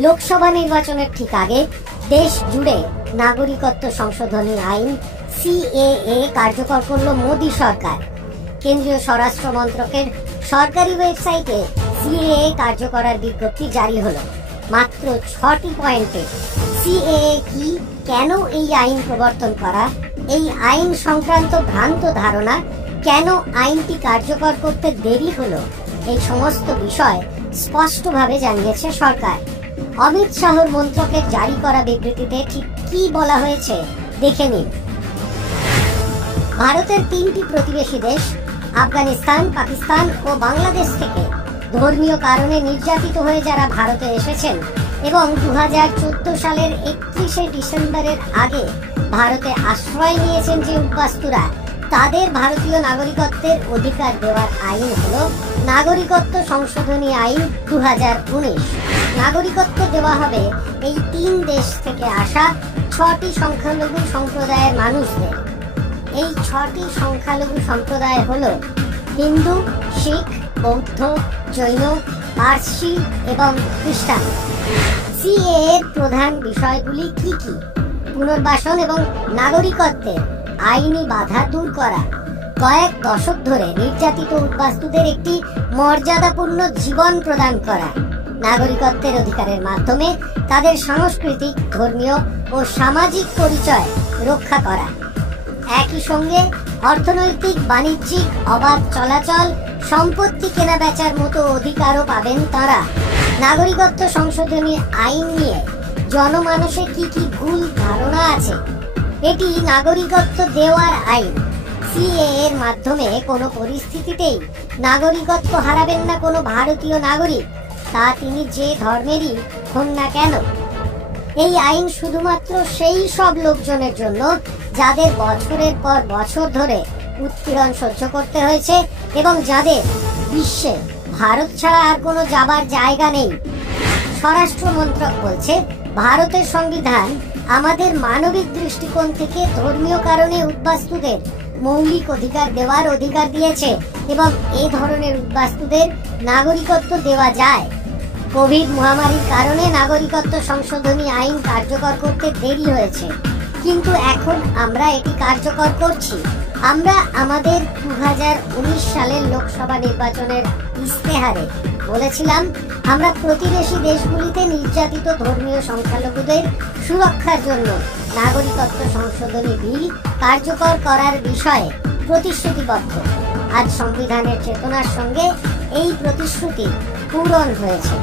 লোকসভা নির্বাচনের ঠিক আগে দেশ জুড়ে নাগরিকত্ব সংশোধনী আইন সিএএ কার্যকর করল মোদী সরকার। কেন্দ্রীয় স্বরাষ্ট্র মন্ত্রকের সরকারি ওয়েবসাইটে সিএএ কার্যকরার বিজ্ঞপ্তি জারি হলো। মাত্র 6টি পয়েন্টে সিএএ কি, কেন এই আইন প্রবর্তন করা, এই আইন সংক্রান্ত ভ্রান্ত ধারণা, কেন আইনটি কার্যকর করতে দেরি হলো, এই সমস্ত বিষয় স্পষ্টভাবে জানিয়েছে সরকার। অমিত শাহর মন্ত্রকের জারি করা বিবৃতিতে ঠিক কি বলা হয়েছে দেখে নিন। ভারতের 3টি প্রতিবেশী দেশ আফগানিস্তান, পাকিস্তান ও বাংলাদেশ থেকে ধর্মীয় কারণে নির্যাতিত হয়ে যারা ভারতে এসেছেন এবং 2014 সালের 31শে ডিসেম্বরের আগে ভারতে আশ্রয় নিয়েছেন যে উদ্বাস্তুরা, তাদের ভারতীয় নাগরিকত্বের অধিকার দেওয়ার আইন হল নাগরিকত্ব সংশোধনী আইন 2019। নাগরিকত্ব দেওয়া হবে এই 3 দেশ থেকে আসা 6টি সংখ্যালঘু সম্প্রদায়ের মানুষদের। এই 6টি সংখ্যালঘু সম্প্রদায় হল হিন্দু, শিখ, বৌদ্ধ, জৈন, পার্সি এবং খ্রিস্টান। সিএএ এর প্রধান বিষয়গুলি কি কি? পুনর্বাসন এবং নাগরিকত্বের আইনি বাধা দূর করা, কয়েক দশক ধরে নির্যাতিত উদ্বাস্তুদের একটি মর্যাদাপূর্ণ জীবন প্রদান করা, নাগরিকত্বের অধিকারের মাধ্যমে তাদের সাংস্কৃতিক, ধর্মীয় ও সামাজিক পরিচয় রক্ষা করা। একই সঙ্গে অর্থনৈতিক, বাণিজ্যিক, অবাধ চলাচল, সম্পত্তি কেনাবেচার মতো অধিকারও পাবেন তারা। নাগরিকত্ব সংশোধনী আইন নিয়ে জনমানসে কি কি ভুল ধারণা আছে? এটি নাগরিকত্ব দেওয়ার আইন। সিএএ এর মাধ্যমে কোনো পরিস্থিতিতেই নাগরিকত্ব হারাবেন না কোনো ভারতীয় নাগরিক, তা তিনি যে ধর্মেরই হন না কেন। এই আইন শুধুমাত্র সেই সব লোকজনের জন্য যাদের বছরের পর বছর ধরে উৎপীড়ন সহ্য করতে হয়েছে এবং যাদের বিশ্বে ভারত ছাড়া আর কোনো যাবার জায়গা নেই। স্বরাষ্ট্র মন্ত্রক বলছে, ভারতের সংবিধান আমাদের মানবিক দৃষ্টিকোণ থেকে ধর্মীয় কারণে উদ্বাস্তুদের মৌলিক অধিকার দেওয়ার অধিকার দিয়েছে এবং এ ধরনের উদ্বাস্তুদের নাগরিকত্ব দেওয়া যায়। কোভিড মহামারীর কারণে নাগরিকত্ব সংশোধনী আইন কার্যকর করতে দেরি হয়েছে, কিন্তু এখন আমরা এটি কার্যকর করছি। আমরা আমাদের 2019 সালের লোকসভা নির্বাচনের ইস্তেহারে বলেছিলাম, আমরা প্রতিবেশী দেশগুলিতে নির্যাতিত ধর্মীয় সংখ্যালঘুদের সুরক্ষার জন্য নাগরিকত্ব সংশোধনী বিল কার্যকর করার বিষয়ে প্রতিশ্রুতিবদ্ধ। আজ সংবিধানের চেতনার সঙ্গে এই প্রতিশ্রুতি পূরণ হয়েছে।